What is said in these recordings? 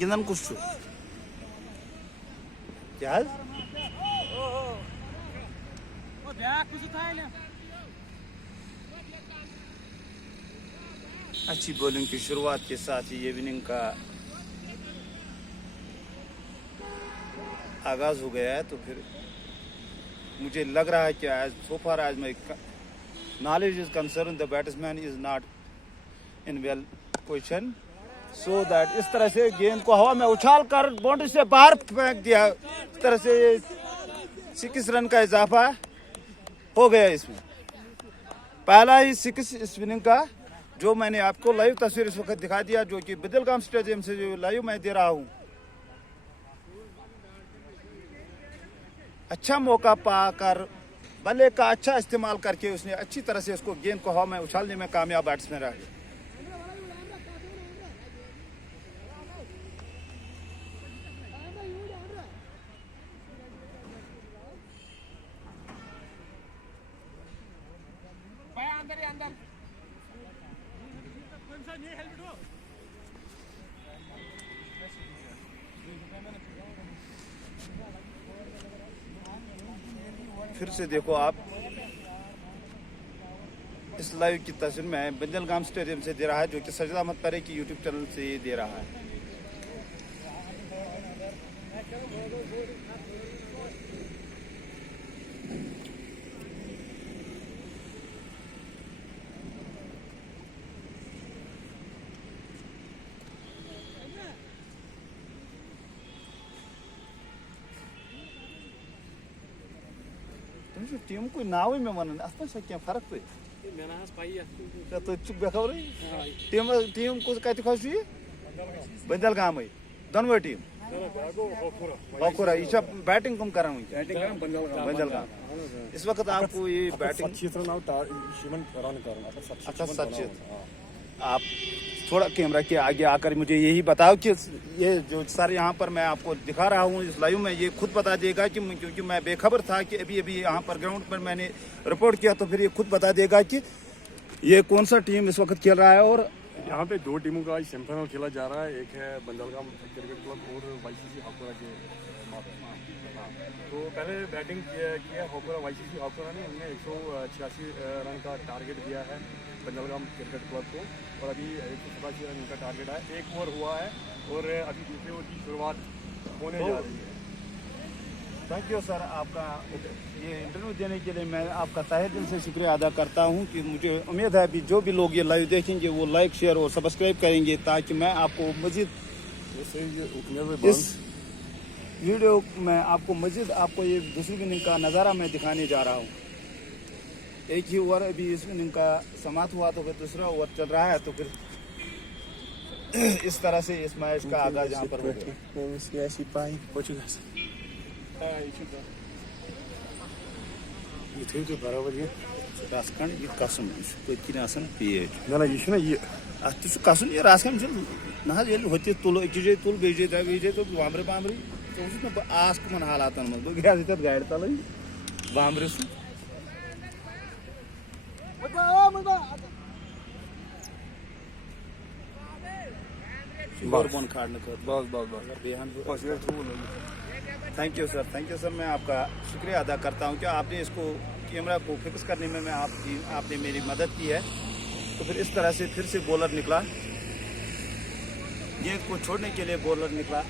Gidan kuş. Gel. अच्छी bowling की शुरुआत के साथ ही ये इनिंग का आगाज हो गया है। तो फिर मुझे लग रहा है कि आज सो फार आज मैं knowledge is concern the batsman is not in well position, so that इस तरह से गेंद को हवा में उछाल कर बाउंड्री से बाहर फेंक दिया। इस तरह से 6 रन का इजाफा हो गया इसमें। पहला ही 6 इस इनिंग का जो मैंने आपको लाइव तस्वीर इस वक्त दिखा दिया, जो कि बिदलगाम स्टेडियम से जो लाइव मैं दे रहा हूँ। अच्छा मौका पाकर बल्ले का अच्छा इस्तेमाल करके उसने अच्छी तरह से उसको गेंद को हवा में उछालने में कामयाब बैट्समैन रहा। फिर से देखो आप इस लाइव की तस्वीर में बिदलगाम स्टेडियम से दे रहा है, जो कि सजदा अहमद परे की यूट्यूब चैनल से ये दे रहा है। टीम को नाव में मन क्या फर्क पे तो चुप बेखबर टीम को कत खुश बंदलगाम दोनों टीम यह बैटिंग कम कर बंदलगाम। इस वक्त आपको ये बैटिंग अच्छा सचित, आप थोड़ा कैमरा के आगे आकर मुझे यही बताओ कि ये जो सर यहाँ पर मैं आपको दिखा रहा हूँ इस लाइव में, ये खुद बता देगा कि क्योंकि मैं बेखबर था कि अभी यहाँ पर ग्राउंड पर मैंने रिपोर्ट किया, तो फिर ये खुद बता देगा कि ये कौन सा टीम इस वक्त खेल रहा है। और यहाँ पे 2 टीमों का सेमीफाइनल खेला जा रहा है। एक है बंदलगाम क्रिकेट क्लब और वाईसीसी हापुड़ा के। तो पहले बैटिंग किया हापुड़ा वाईसीसी हापुड़ा ने, उन्हें 186 रन का टारगेट दिया है बंदलगाम क्रिकेट क्लब को, और अभी 187 रन का टारगेट है। 1 ओवर हुआ है और अभी दूसरे ओवर की शुरुआत होने जा रही है। थैंक यू सर, आपका ये इंटरव्यू देने के लिए मैं आपका तहे दिल से शुक्रिया अदा करता हूं कि मुझे उम्मीद है अभी जो भी लोग ये लाइव देखेंगे वो लाइक शेयर और सब्सक्राइब करेंगे, ताकि मैं आपको मजीद इस वीडियो में आपको आपको ये दूसरी इनिंग का नज़ारा मैं दिखाने जा रहा हूँ। एक ही ओवर अभी इस इनिंग का समाप्त हुआ, तो फिर दूसरा ओवर चल रहा है। तो फिर इस तरह से इस मैच का आगाज यहाँ पर हो गया। ये बराबर ये रासखंड ये कसम पेज ना ये अत कसम ये रासखंड ना होते तुल एक जाए तुल बे जाए तो बामरे तो आस कमन हालात मज बह गया गाड़ तल बामरे सु बोन खाड़ने थैंक यू सर, मैं आपका शुक्रिया अदा करता हूं कि आपने इसको कैमरा को फिक्स करने में आपने मेरी मदद की है। तो फिर इस तरह से फिर से बॉलर निकला, गेंद को छोड़ने के लिए बॉलर निकला।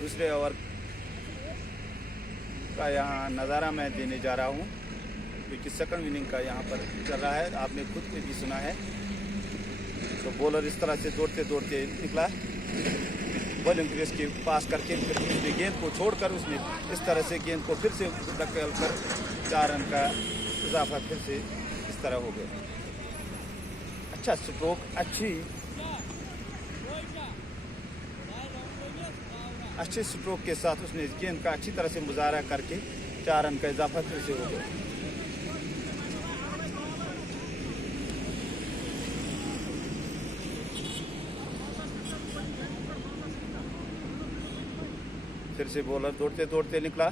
दूसरे ओवर का यहाँ नज़ारा मैं देने जा रहा हूँ, क्योंकि सेकंड इनिंग का यहाँ पर चल रहा है, आपने खुद में भी सुना है। तो बॉलर इस तरह से दौड़ते दौड़ते निकला, बॉलिंग क्रीज के पास करके फिर उसने गेंद को छोड़कर उसने इस तरह से गेंद को फिर से धकेल कर 4 रन का इजाफा फिर से इस तरह हो गया। अच्छा स्ट्रोक, अच्छे स्ट्रोक के साथ उसने गेंद का अच्छी तरह से मुजाहरा करके 4 रन का इजाफा फिर से हो गया। फिर से बॉलर दौड़ते दौड़ते निकला,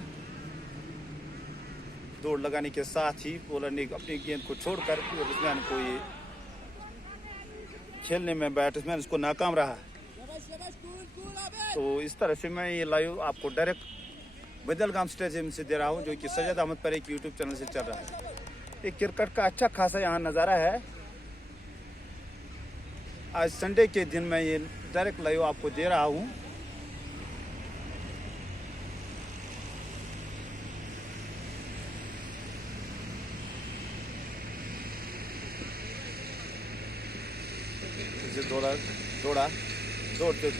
दौड़ लगाने के साथ ही बॉलर ने अपनी गेंद को छोड़कर बैट्समैन को ये खेलने में बैट्समैन उसको नाकाम रहा। तो इस तरह से मैं ये लाइव आपको डायरेक्ट बदलगाम स्टेडियम से दे रहा हूँ, जो कि सैयद अहमद पर एक यूट्यूब चैनल से चल रहा है। एक क्रिकेट का अच्छा खासा यहाँ नज़ारा है। आज संडे के दिन मैं ये डायरेक्ट लाइव आपको दे रहा हूँ। दौड़ते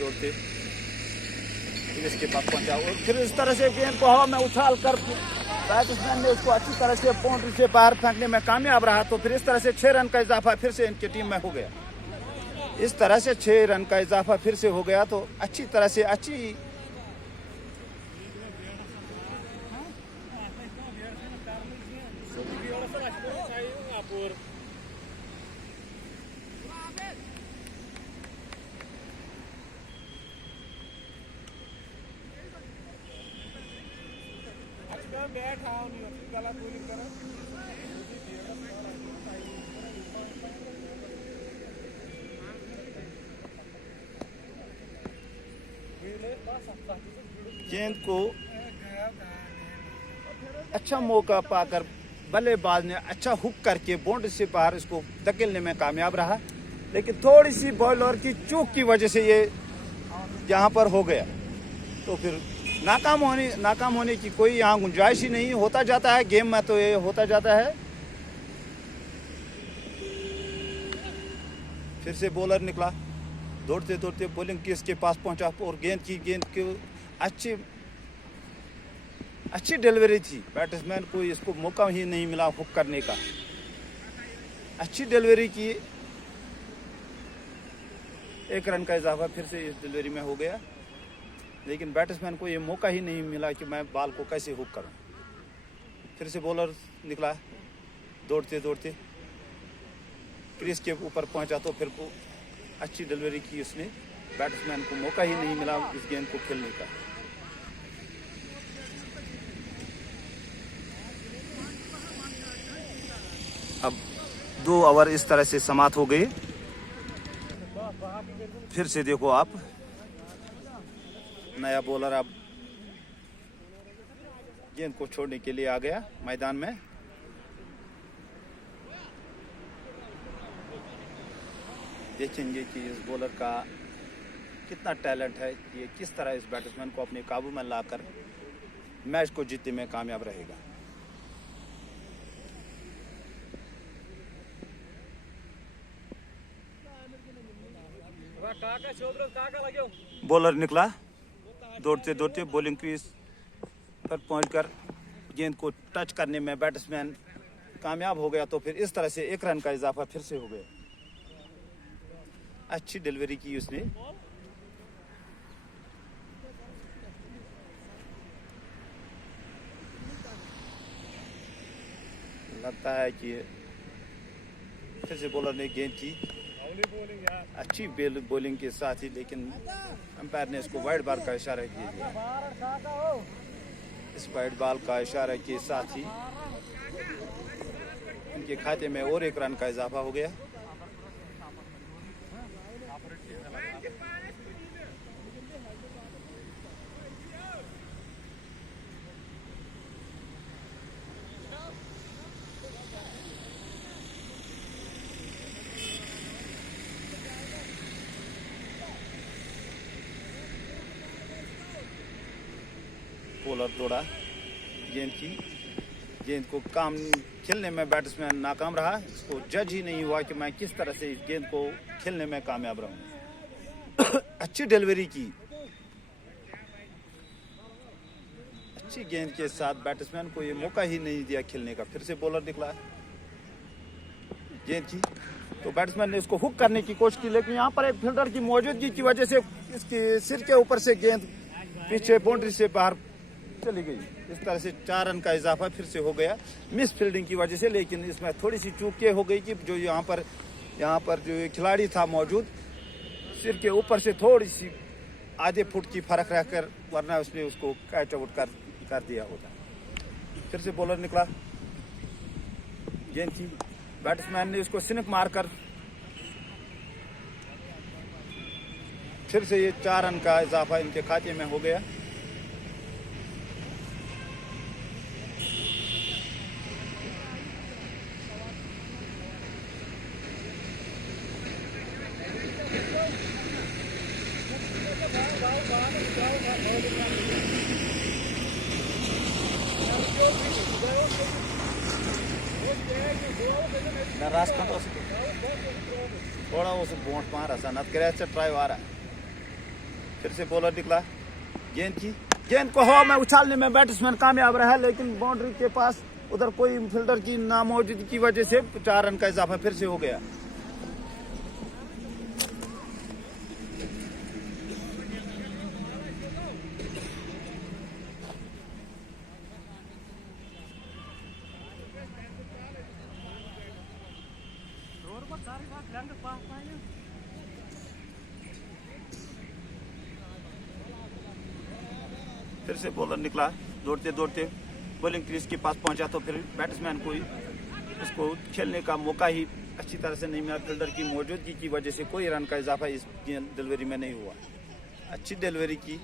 फिर इसके पास पहुंचा और फिर इस तरह से गेंद को हवा में उछाल कर बैट्समैन ने उसको अच्छी तरह से बाउंड्री से बाहर फेंकने में कामयाब रहा। तो फिर इस तरह से 6 रन का इजाफा फिर से इनकी टीम में हो गया। इस तरह से 6 रन का इजाफा फिर से हो गया। तो अच्छी तरह से अच्छी गेंद को अच्छा मौका पाकर बल्लेबाज ने अच्छा हुक करके बाउंड्री से बाहर इसको धकेलने में कामयाब रहा, लेकिन थोड़ी सी बॉलर की चूक की वजह से ये यहाँ पर हो गया। तो फिर नाकाम होने की कोई यहाँ गुंजाइश ही नहीं। होता जाता है गेम में, तो ये होता जाता है। फिर से बॉलर निकला, दौड़ते बॉलिंग केस के पास पहुंचा और गेंद की अच्छी डिलीवरी थी। बैट्समैन को इसको मौका ही नहीं मिला हुक करने का। अच्छी डिलीवरी की, 1 रन का इजाफा फिर से इस डिलीवरी में हो गया, लेकिन बैट्समैन को ये मौका ही नहीं मिला कि मैं बॉल को कैसे हुक करूं। फिर से बॉलर निकला, दौड़ते क्रीज के ऊपर पहुंचा। तो फिर को अच्छी डिलीवरी की उसने, बैट्समैन को मौका ही नहीं मिला इस गेंद को खेलने का। अब 2 ओवर इस तरह से समाप्त हो गए। फिर से देखो आप, नया बॉलर अब गेंद को छोड़ने के लिए आ गया मैदान में। देखेंगे कि इस बॉलर का कितना टैलेंट है, ये किस तरह इस बैट्समैन को अपने काबू में लाकर मैच को जीतने में कामयाब रहेगा। बॉलर निकला, दौड़ते बॉलिंग क्रीज पर पहुंचकर गेंद को टच करने में बैट्समैन कामयाब हो गया। तो फिर इस तरह से 1 रन का इजाफा फिर से हो गया। अच्छी डिलीवरी की उसने। लगता है कि फिर से बॉलर ने गेंद की अच्छी बॉलिंग के साथ ही, लेकिन अंपायर ने इसको वाइड बॉल का इशारा किया। इस वाइड बॉल का इशारा के साथ ही इनके खाते में और 1 रन का इजाफा हो गया। बॉलर दौड़ा, गेंद को काम खेलने में बैट्समैन नाकाम रहा। इसको जज ही नहीं हुआ कि मैं किस तरह से इस गेंद को खेलने में कामयाब रहूं। अच्छी डिलीवरी की, अच्छी गेंद के साथ बैट्समैन को ये मौका ही नहीं दिया खेलने का। फिर से बॉलर निकला, गेंद की, तो बैट्समैन ने इसको हुक करने की कोशिश की, लेकिन यहाँ पर एक फील्डर की मौजूदगी की वजह से इसके सिर के ऊपर से गेंद पीछे बाउंड्री से बाहर चली गई। इस तरह से 4 रन का इजाफा फिर से हो गया मिस फील्डिंग की वजह से। लेकिन इसमें थोड़ी सी चूक ये हो गई कि जो यहाँ पर जो खिलाड़ी था मौजूद, सिर के ऊपर से थोड़ी सी आधे फुट की फर्क रहकर, वरना उसने उसको कैच आउट कर दिया होता। फिर से बॉलर निकला, गेंद की, बैट्समैन ने उसको स्निप मारकर फिर से ये 4 रन का इजाफा इनके खाते में हो गया। थोड़ा वो बोट मारा सा नत करे से ट्राई आ रहा है। फिर से बॉलर निकला, गेंद को हवा में उछालने में बैट्समैन कामयाब रहा, लेकिन बाउंड्री के पास उधर कोई फील्डर की नामौजूदगी की वजह से 4 रन का इजाफा फिर से हो गया। फिर से बॉलर निकला, दौड़ते दौड़ते बॉलिंग क्रीज के पास पहुंचा तो फिर बैट्समैन को इसको खेलने का मौका ही अच्छी तरह से नहीं मिला। फील्डर की मौजूदगी की वजह से कोई रन का इजाफा इस डिलीवरी में नहीं हुआ। अच्छी डिलीवरी की,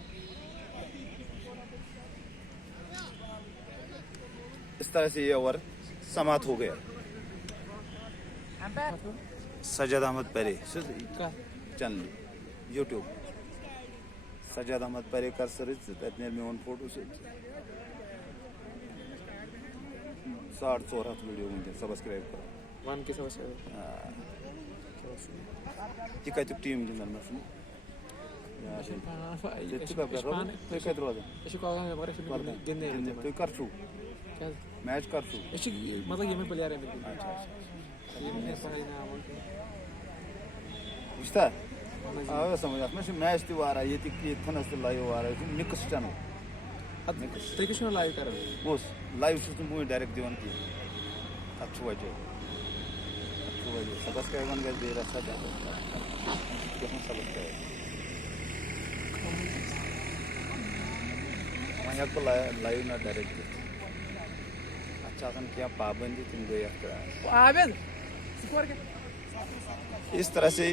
इस तरह से ये ओवर समाप्त हो गया। सज्जाद अहमद परे चैनल यूट्यूब सज्जाद अहमद परे कर सरिच मेन फोटो 4.5 वीडियो सब्सक्राइब करो 1 के सब्सक्राइब यह टीम गिंदन मैच कर मतलब ये में प्लेयर है समझ मैच तु आ ये थनस लाइव आ मिक्स चैनल तुम लाइव कर लाइव मुझे डायरेक्ट दिवान की अच्छु वजह सब्सक्राइब दे रहा सब्सक्राइब वहाँ को लाइव ना डायरेक्ट अच्छा क्या पाबंदी तुम गई इस तरह से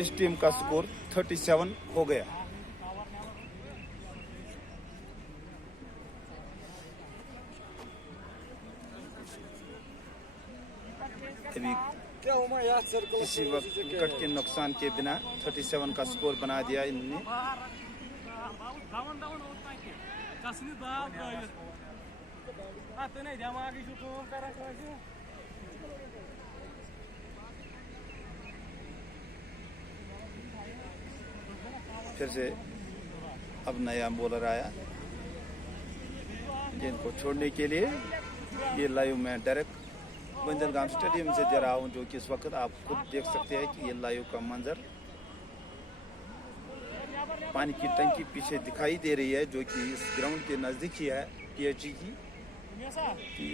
इस टीम का स्कोर 37 हो गया। अभी किसी वक्त विकेट के नुकसान के बिना 37 का स्कोर बना दिया इन्होंने। फिर से अब नया बॉलर आया जिनको छोड़ने के लिए। ये लाइव में डायरेक्ट बंजलगाम स्टेडियम से जा रहा हूँ, जो कि इस वक्त आप खुद देख सकते हैं कि ये लाइव का मंजर पानी की टंकी पीछे दिखाई दे रही है, जो कि इस ग्राउंड के नज़दीक ही है PHG की।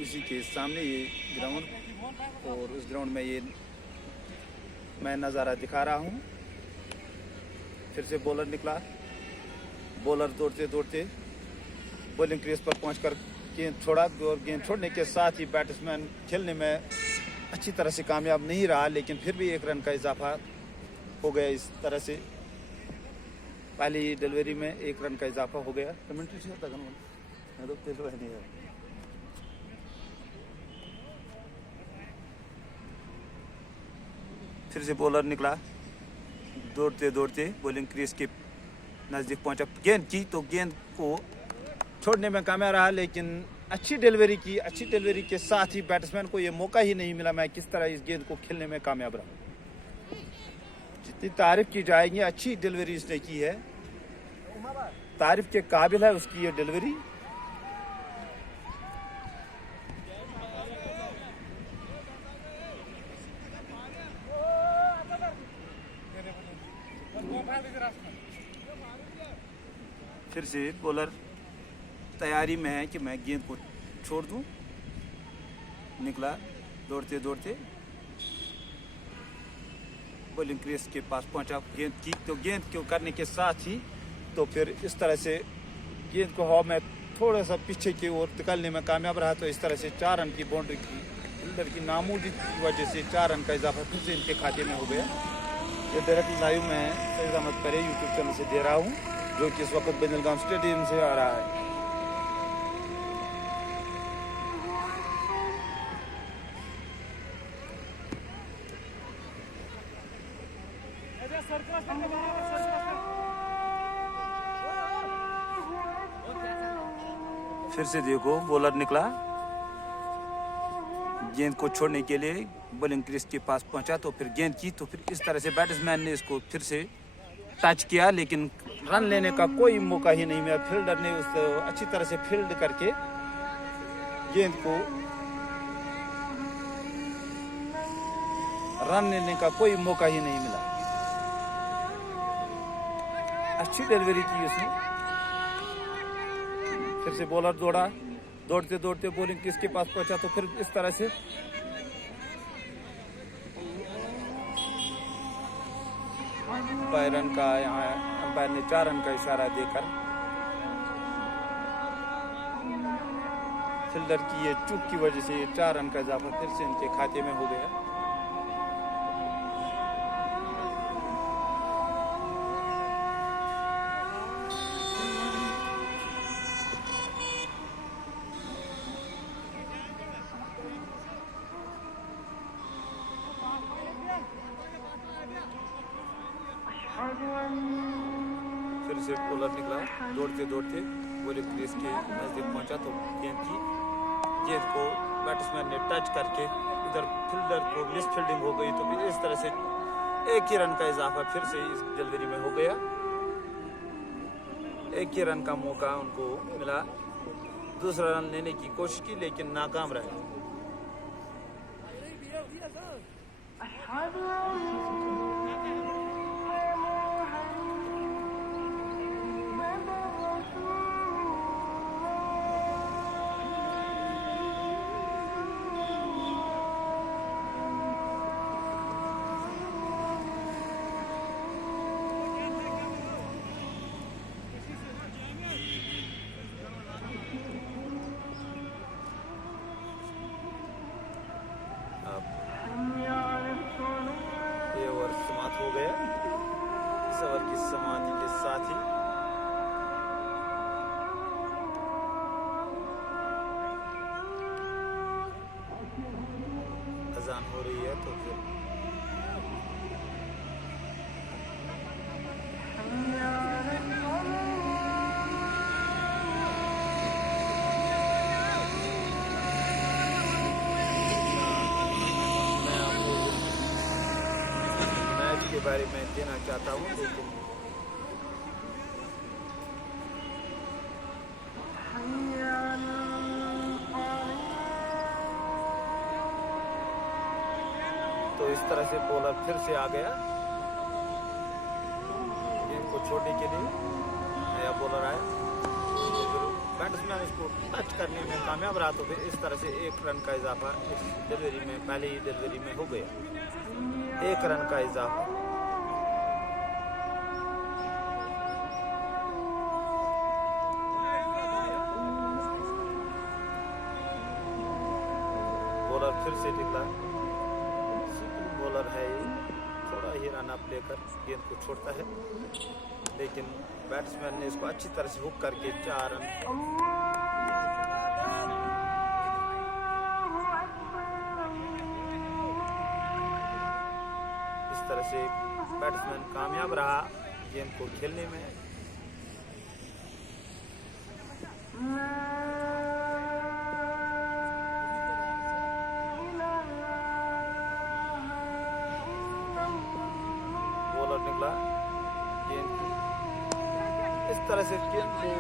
इसी के सामने ये ग्राउंड और उस ग्राउंड में ये मैं नज़ारा दिखा रहा हूँ। फिर से बॉलर निकला, बॉलर दौड़ते दौड़ते बॉलिंग क्रीज पर पहुंचकर गेंद छोड़ा और गेंद छोड़ने के साथ ही बैट्समैन खेलने में अच्छी तरह से कामयाब नहीं रहा, लेकिन फिर भी 1 रन का इजाफा हो गया। इस तरह से पहली डिलीवरी में 1 रन का इजाफा हो गया। कमेंट्री से तक फिर से बॉलर निकला, दौड़ते दौड़ते बॉलिंग क्रीज के नज़दीक पहुंचा, गेंद की तो गेंद को छोड़ने में कामयाब रहा, लेकिन अच्छी डिलीवरी के साथ ही बैट्समैन को ये मौका ही नहीं मिला मैं किस तरह इस गेंद को खेलने में कामयाब रहा। जितनी तारीफ की जाएगी, अच्छी डिलीवरी इसने की है, तारीफ के काबिल है उसकी ये डिलीवरी। फिर से बॉलर तैयारी में है कि मैं गेंद को छोड़ दूं। निकला दौड़ते दौड़ते बॉलिंग क्रीज के पास पहुंचा, गेंद की तो गेंद को करने के साथ ही तो फिर इस तरह से गेंद को हवा में थोड़ा सा पीछे की ओर निकालने में कामयाब रहा। तो इस तरह से 4 रन की बाउंड्री की फील्डर की नामौजूदगी की वजह से 4 रन का इजाफा फिर से इनके खाते में हो गया। ये डायरेक्ट लाइव मैं सईद अहमद परे यूट्यूब चैनल से दे रहा हूँ, जो कि इस वक्त बंदरगाम स्टेडियम से आ रहा है। फिर से देखो बॉलर निकला, गेंद को छोड़ने के लिए बॉलिंग क्रीज के पास पहुंचा, तो फिर गेंद की, तो फिर इस तरह से बैट्समैन ने इसको फिर से टच किया, लेकिन रन लेने का कोई मौका ही नहीं मिला। फील्डर ने उस अच्छी तरह से फील्ड करके गेंद को रन लेने का कोई मौका ही नहीं मिला। अच्छी डिलीवरी की उसने। फिर से बॉलर दौड़ा, दौड़ते दौड़ते बॉलिंग किसके पास पहुंचा, तो फिर इस तरह से रन का, यहाँ अंपायर ने 4 रन का इशारा देकर फील्डर की ये चूक की वजह से 4 रन का इजाफा फिर से इनके खाते में हो गया। फिर से बॉलर निकला, दौड़ते दौड़ते बॉलिंग क्रीज के नजदीक पहुंचा, तो गेंद को बैट्समैन ने टच करके उधर फील्डर को मिस फील्डिंग हो गई, तो फिर इस तरह से 1 ही रन का इजाफा फिर से इस डिलीवरी में हो गया। 1 ही रन का मौका उनको मिला, दूसरा रन लेने की कोशिश की लेकिन नाकाम रहे। ये ओवर समाप्त हो गया। इस ओवर की समाप्ति के साथ ही अजान हो रही है, तो फिर के बारे में देना चाहता हूँ, लेकिन तो इस तरह से बॉलर फिर से आ गया गेंद को छोड़ने के लिए। नया बॉलर आया, तो बैट्समैन इसको टच करने में कामयाब रहा, तो फिर इस तरह से 1 रन का इजाफा इस डिलीवरी में, पहले ही डिलीवरी में हो गया। 1 रन का इजाफा। बॉलर फिर से निकला, बॉलर है, थोड़ा ही रन अप लेकर गेंद को छोड़ता है, लेकिन बैट्समैन ने इसको अच्छी तरह से हुक करके 4 रन। इस तरह से बैट्समैन कामयाब रहा गेंद को खेलने में। बॉलर निकला, गेंद की इस तरह से गेंद को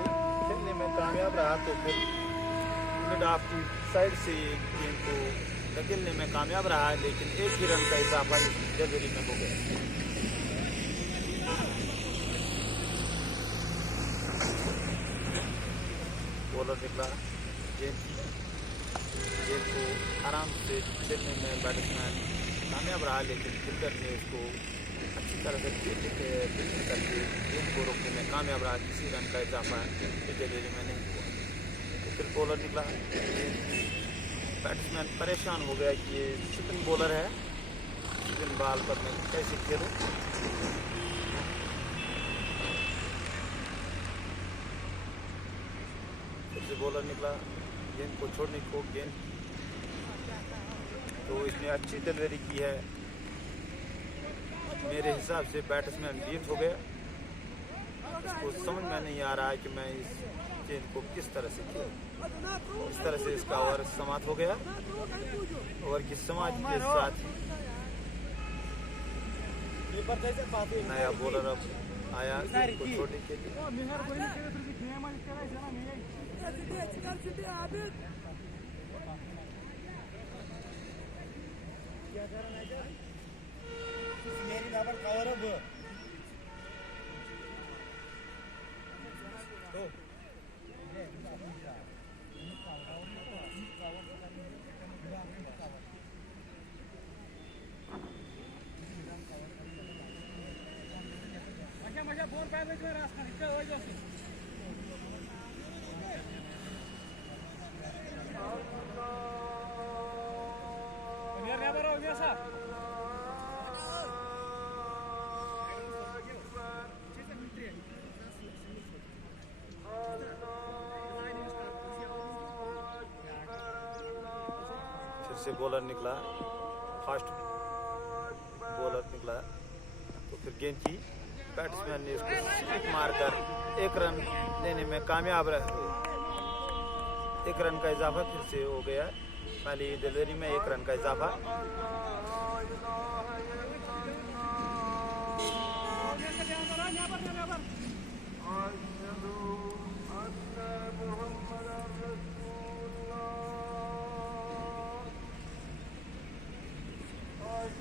खेलने में कामयाब रहा, तो फिर मिड ऑफ की साइड से गेंद को धकेलने में कामयाब रहा, लेकिन 1 ही रन का इजाफा इस डिलीवरी में हो गया। बॉलर निकला, गेंद को आराम से खेलने में बैट्समैन कामयाब रहा, लेकिन फील्डर ने उसको अच्छी तरह से फील्डिंग करके गेंद को रोकने में कामयाब रहा। किसी रन का इजाफा इस डिलीवरी में नहीं हुआ। तो फिर बॉलर निकला, बैट्समैन परेशान हो गया कि ये स्पिन बॉलर है, स्पिन बॉल पर मैं कैसे खेलूं। फिर से बॉलर निकला, गेंद को छोड़ने को गेंद, तो इसने अच्छी डिलीवरी की है। मेरे हिसाब से बैट्समैन बीट हो गया। इसको समझ में नहीं आ रहा है कि मैं इस गेंद को किस तरह से खेलूं। इस तरह से इसका ओवर समाप्त हो गया। ओवर की समाप्ति के साथ नया बॉलर अब आया गेंद को छोड़ने के लिए। फिर से बॉलर निकला, फास्ट बॉलर निकला, तो फिर गेंद की बैट्समैन ने इसको स्लिप मारकर 1 रन लेने में कामयाब रहे। 1 रन का इजाफा फिर से हो गया। पहली डिलीवरी में 1 रन का इजाफा।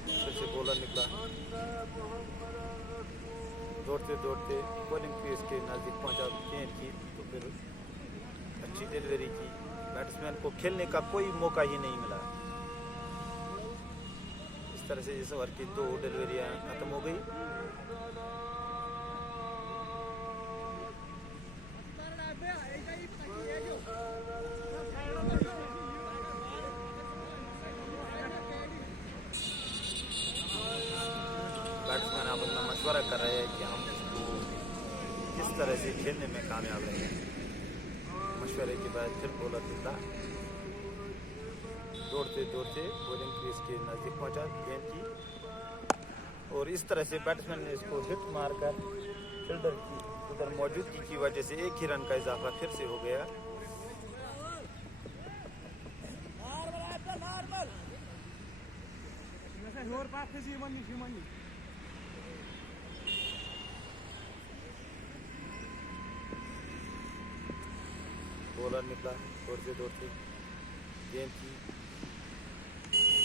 फिर से बॉलर निकला, दौड़ते दौड़ते बॉलिंग क्रीज के नजदीक पहुंचा, गेंद की, तो फिर अच्छी डिलीवरी की। बैट्समैन को खेलने का कोई मौका ही नहीं मिला। इस तरह से इस ओवर की 2 डिलीवरियां खत्म हो गई। बैट्समैन आप अपना मशवरा कर रहे हैं कि हम इसको किस तरह से खेलने में कामयाब रहे। मशवरे के बाद फिर बॉलर निकला, दौड़ते दौड़ते बॉलिंग क्रीज के नजदीक पहुंचा, गेंद की, और इस तरह से बैट्समैन ने इसको हिट मारकर फील्डर की उधर मौजूदगी की वजह से 1 ही रन का इजाफा फिर से हो गया। बॉलर निकला, दौड़ते दौड़ते गेंद की,